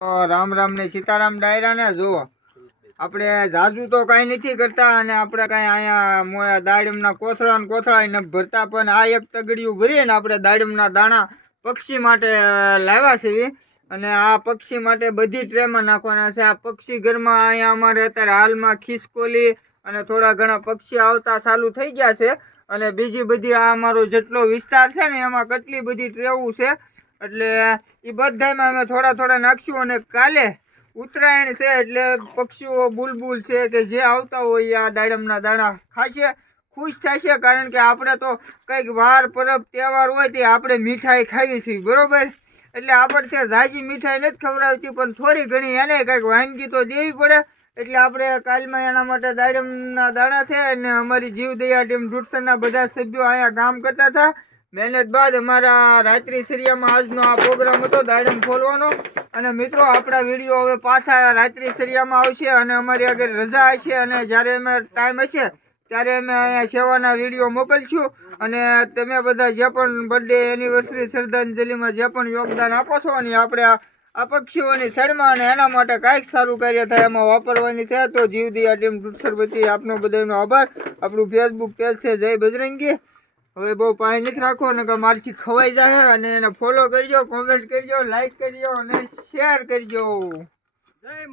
રામ રામ ને સીતારામ ડાયરા ને જુઓ આપણે જાજુ તો કાંઈ નથી કરતા અને આપણે કાંઈ અહીંયા દાડમના કોથળા ને કોથળા ને ભરતા પણ આ એક તગડિયું ભરીને આપણે દાડમના દાણા પક્ષી માટે લાવ્યા છે અને આ પક્ષી માટે બધી ટ્રેમાં નાખવાના છે. આ પક્ષી ઘરમાં અહીંયા અમારે અત્યારે હાલમાં ખિસકોલી અને થોડા ઘણા પક્ષી આવતા ચાલુ થઈ ગયા છે અને બીજી બધી આ અમારો જેટલો વિસ્તાર છે ને એમાં કેટલી બધી ટ્રેવું છે એટલે એ બધામાં અમે થોડા થોડા નાખશું અને કાલે ઉત્તરાયણ છે એટલે પક્ષીઓ બુલબુલ છે કે જે આવતા હોય આ દાડમના દાણા ખાશે, ખુશ થશે. કારણ કે આપણે તો કંઈક વાર પરબ તહેવાર હોય તે આપણે મીઠાઈ ખાવી છીએ, બરોબર? એટલે આપણે ત્યાં ઝાઝી મીઠાઈ નથી ખવડાવતી પણ થોડી ઘણી એને કંઈક વાનગી તો દેવી પડે. એટલે આપણે કાલમાં એના માટે દાડમના દાણા છે અને અમારી જીવદયા ટીમ ડુડસરના બધા સભ્યો અહીંયા કામ કરતા હતા. મહેનત બાદ અમારા રાત્રિ સરિયામાં આજનો આ પ્રોગ્રામ હતો દાડમ ફોલવાનો. અને મિત્રો આપણા વિડીયો હવે પાછા રાત્રિ સરિયામાં આવશે અને અમારી આગળ રજા હશે અને જ્યારે અમે ટાઈમ હશે ત્યારે અમે અહીંયા સેવાના વિડીયો મોકલશું. અને તમે બધા જે પણ બર્થડે એનિવર્સરી શ્રદ્ધાંજલિમાં જે પણ યોગદાન આપો છો અને આપણે આ પક્ષીઓની શરણમાં અને એના માટે કાંઈક સારું કાર્ય થાય એમાં વાપરવાની છે. તો જીવદયા ટીમ ડુડસર વતી આપનો બધાનો આભાર. આપણું ફેસબુક પેજ છે જય બજરંગી. હવે બહુ પાણી નથી રાખો ને કે મારથી ખવાઈ જાય. અને એને ફોલો કરજો, કોમેન્ટ કરજો, લાઈક કરજો અને શેર કરજો. જય